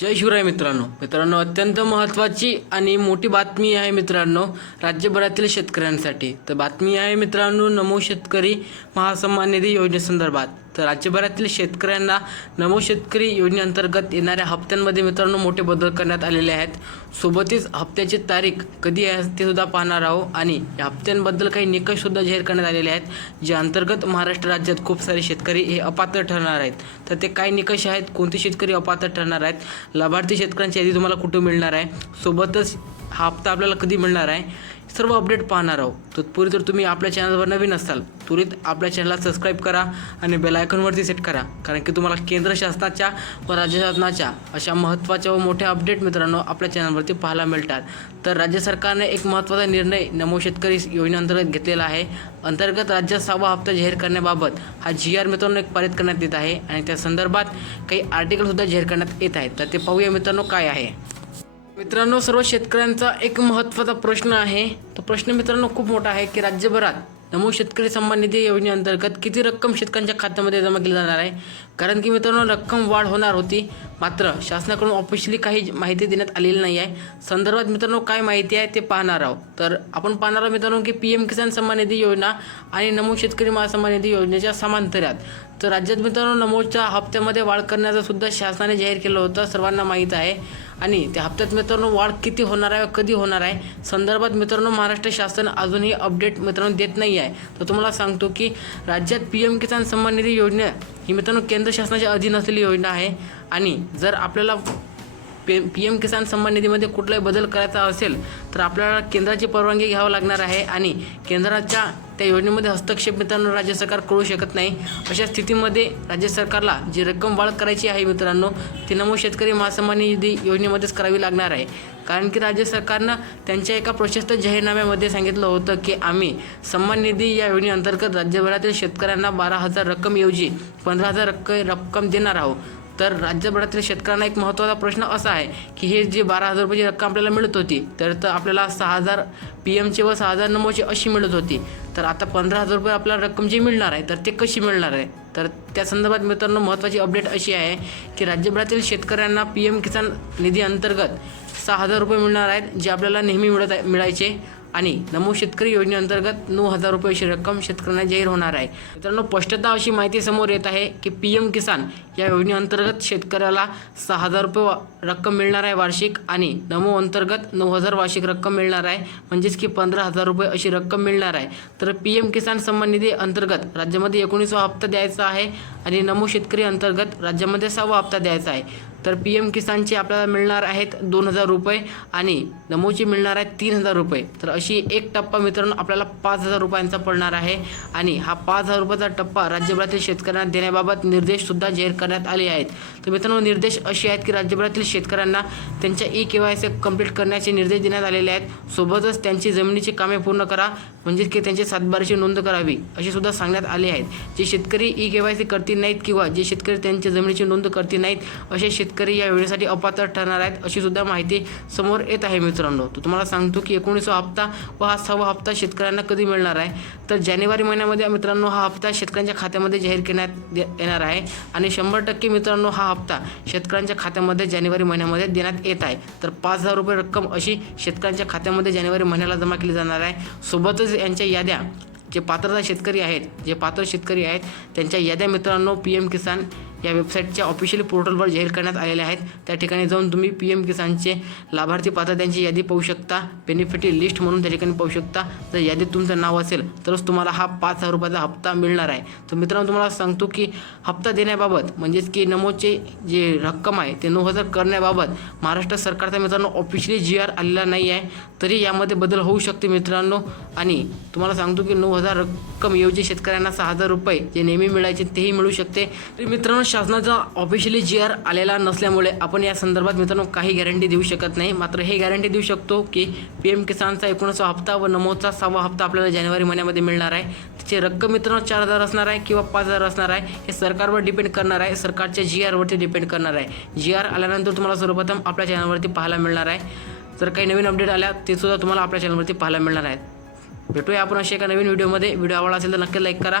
जय शिवराय मित्रांनो. मित्रांनो अत्यंत महत्त्वाची आणि मोठी बातमी आहे मित्रांनो राज्यभरातील शेतकऱ्यांसाठी. तर बातमी आहे मित्रांनो नमो शेतकरी महासन्मान निधी योजनेसंदर्भात. तर राज्यभरातील शेतकऱ्यांना नमो शेतकरी योजनेअंतर्गत येणाऱ्या हप्त्यांमध्ये मित्रांनो मोठे बदल करण्यात आलेले आहेत. सोबतच हप्त्याची तारीख कधी आहे ते सुद्धा पाहणार आहोत आणि या हप्त्यांबद्दल काही निकषसुद्धा जाहीर करण्यात आलेले आहेत जे अंतर्गत महाराष्ट्र राज्यात खूप सारे शेतकरी हे अपात्र ठरणार आहेत. तर ते काय निकष आहेत कोणते शेतकरी अपात्र ठरणार आहेत लाभार्थी शेतकऱ्यांची यादी तुम्हाला कुठं मिळणार आहे? सोबतच हा हप्ता आपल्याला कधी मिळणार आहे? सर्व अपडेट पाहणार आहोत. तत्पूर्वी जर तुम्ही आपल्या चॅनलवर नवीन असाल त्वरित आपल्या चॅनलला सबस्क्राईब करा आणि बेल आयकॉनवरती सेट करा. कारण की तुम्हाला केंद्र शासनाच्या व राज्य शासनाच्या अशा महत्त्वाच्या व मोठ्या अपडेट मित्रांनो आपल्या चॅनलवरती पाहायला मिळतात. तर राज्य सरकारने एक महत्त्वाचा निर्णय नमो शेतकरी योजनेअंतर्गत घेतलेला आहे. अंतर्गत राज्यात सहावा हप्ता जाहीर करण्याबाबत हा जी आर मित्रांनो एक पारित करण्यात येत आहे आणि त्या संदर्भात काही आर्टिकलसुद्धा जाहीर करण्यात येत आहेत. तर ते पाहूया मित्रांनो काय आहे. मित्रांनो सर्व शेतकऱ्यांचा एक महत्त्वाचा प्रश्न आहे. तो प्रश्न मित्रांनो खूप मोठा आहे की राज्यभरात नमो शेतकरी सन्मान निधी योजनेअंतर्गत किती रक्कम शेतकऱ्यांच्या खात्यामध्ये जमा केली जाणार आहे? कारण की मित्रांनो रक्कम वाढ होणार होती. मात्र शासनाकडून ऑफिशियली काही माहिती देण्यात आलेली नाही आहे. संदर्भात मित्रांनो काय माहिती आहे ते पाहणार आहोत. तर आपण पाहणार आहोत मित्रांनो की पी एम किसान सन्मान निधी योजना आणि नमो शेतकरी महासन्मान निधी योजनेच्या समांतरात. तर राज्यात मित्रांनो नमोच्या हप्त्यामध्ये वाढ करण्याचं सुद्धा शासनाने जाहीर केलं होतं. सर्वांना माहीत आहे. आणि त्या हप्त्यात मित्रांनो वाढ किती होणार आहे व कधी होणार आहे? संदर्भात मित्रांनो महाराष्ट्र शासन अजूनही अपडेट मित्रांनो देत नाही आहे तर तुम्हाला सांगतो की राज्यात पी एम किसान सन्मान निधी योजना ही मित्रांनो केंद्र शासनाच्या अधीन असलेली योजना आहे. आणि जर आपल्याला पी पी एम किसान सन्मान निधीमध्ये कुठलाही बदल करायचा असेल तर आपल्याला केंद्राची परवानगी घ्यावं लागणार आहे आणि केंद्राच्या त्या योजनेमध्ये हस्तक्षेप मित्रांनो राज्य सरकार करू शकत नाही. अशा स्थितीमध्ये राज्य सरकारला जी रक्कम वाढ करायची आहे मित्रांनो ती नमो शेतकरी महासन्मान निधी योजनेमध्येच करावी लागणार आहे. कारण की राज्य सरकारनं त्यांच्या एका प्रशस्त जाहीरनाम्यामध्ये सांगितलं होतं की आम्ही सन्मान निधी या योजनेअंतर्गत राज्यभरातील शेतकऱ्यांना बारा हजार रक्कमऐवजी पंधरा हजार रक्क रक्कम देणार आहोत. तर राज्यभरातील शेतकऱ्यांना एक महत्त्वाचा प्रश्न असा आहे की हे जे बारा हजार रुपयाची रक्कम आपल्याला मिळत होती तर तर आपल्याला सहा हजार पी एमचे व सहा हजार नमोची अशी मिळत होती. तर आता पंधरा हजार रुपये आपल्याला रक्कम जी मिळणार आहे तर ते कशी मिळणार आहे? तर त्या संदर्भात मित्रांनो महत्त्वाची अपडेट अशी आहे की राज्यभरातील शेतकऱ्यांना पी एम किसान निधी अंतर्गत सहा हजार रुपये मिळणार आहेत जे आपल्याला नेहमी मिळत आहे मिळायचे. आणि नमो शेतकरी योजनेअंतर्गत नऊ हजार रुपये अशी रक्कम शेतकऱ्यांना जाहीर होणार आहे. मित्रांनो स्पष्टता अशी माहिती समोर येत आहे की पी एम किसान या योजनेअंतर्गत शेतकऱ्याला सहा हजार रुपये वा- रक्कम मिळणार आहे वार्षिक आणि नमो अंतर्गत नऊ हजार वार्षिक रक्कम मिळणार आहे. म्हणजेच की पंधरा हजार रुपये अशी रक्कम मिळणार आहे. तर पी एम किसान सन्मान निधी अंतर्गत राज्यामध्ये एकोणीसवा हप्ता द्यायचा आहे आणि नमो शेतकरी अंतर्गत राज्यामध्ये सहावा हप्ता द्यायचा आहे. तर पी एम किसानचे आपल्याला मिळणार आहेत दोन हजार रुपये आणि नमोचे मिळणार आहेत तीन हजार रुपये. तर अशी एक टप्पा मित्रांनो आपल्याला पाच हजार रुपयांचा पडणार आहे. आणि हा पाच हजार रुपयाचा टप्पा राज्यभरातील शेतकऱ्यांना देण्याबाबत निर्देशसुद्धा जाहीर करण्यात आले आहेत. तर मित्रांनो निर्देश असे आहेत की राज्यभरातील शेतकऱ्यांना त्यांच्या e K Y C complete करण्याचे निर्देश देण्यात आलेले आहेत. सोबतच त्यांची जमिनीची कामे पूर्ण करा म्हणजेच की त्यांची सातबाराची नोंद करावी असे सुद्धा सांगण्यात आले आहेत. जे शेतकरी ई के वाय सी करतील नाहीत किंवा जे शेतकरी त्यांच्या जमिनीची नोंद करतील नाहीत असे शेतकरी या योजनेसाठी अपात्र ठरणार आहेत अशी सुद्धा माहिती समोर येत आहे मित्रांनो. तर तुम्हाला सांगतो की एकोणीसवा हप्ता व हा सहावा हप्ता शेतकऱ्यांना कधी मिळणार आहे? तर जानेवारी महिन्यामध्ये मित्रांनो हा हप्ता शेतकऱ्यांच्या खात्यामध्ये जाहीर करण्यात दे- येणार आहे. आणि शंभर टक्के मित्रांनो हा हप्ता शेतकऱ्यांच्या खात्यामध्ये जानेवारी महिन्यामध्ये देण्यात येत आहे. तर पाच हजार रुपये रक्कम अशी शेतकऱ्यांच्या खात्यामध्ये जानेवारी महिन्याला जमा केली जाणार आहे. सोबतच यांच्या याद्या जे पात्रता शेतकरी आहेत जे पात्र शेतकरी आहेत त्यांच्या याद्या मित्रांनो पी एम किसान या वेबसाईटच्या ऑफिशियल पोर्टलवर जाहीर करण्यात आलेल्या आहेत. त्या ठिकाणी जाऊन तुम्ही पी एम किसानचे लाभार्थी पात्रतांची यादी पाहू शकता. बेनिफिट लिस्ट म्हणून त्या ठिकाणी पाहू शकता. जर यादीत तुमचं नाव असेल तरच तुम्हाला हा पाच हजार रुपयाचा हप्ता मिळणार आहे. तर मित्रांनो तुम्हाला सांगतो की हप्ता देण्याबाबत म्हणजेच की नमोचे जे रक्कम आहे ते नऊ हजार करण्याबाबत महाराष्ट्र सरकारचा मित्रांनो ऑफिशियली जी आर आलेला नाही आहे. तरी यामध्ये बदल होऊ शकते मित्रांनो. आणि तुम्हाला सांगतो की नऊ हजार रक्कम ऐवजी शेतकऱ्यांना सहा हजार रुपये जे नेहमी मिळायचे तेही मिळू शकते. तरी मित्रांनो शासनाचा ऑफिशियली जी आर आलेला नसल्यामुळे आपण या संदर्भात मित्रांनो काही गॅरंटी देऊ शकत नाही. मात्र हे गॅरंटी देऊ शकतो की पी एम किसानचा एकोणीसवा हप्ता व नमोचा सहावा हप्ता आपल्याला जानेवारी महिन्यामध्ये मिळणार आहे. त्याची रक्कम मित्रांनो चार हजार असणार आहे किंवा पाच हजार असणार आहे. हे सरकारवर डिपेंड करणार आहे. सरकारच्या जी आरवरती डिपेंड करणार आहे. जी आर आल्यानंतर तुम्हाला सर्वप्रथम आपल्या चॅनलवरती पाहायला मिळणार आहे. जर काही नवीन अपडेट आल्या ते सुद्धा तुम्हाला आपल्या चॅनलवरती पाहायला मिळणार आहेत. भेटूया आपण अशा एका नवीन व्हिडिओमध्ये व्हिडिओ आवडला असेल तर नक्की लाईक करा.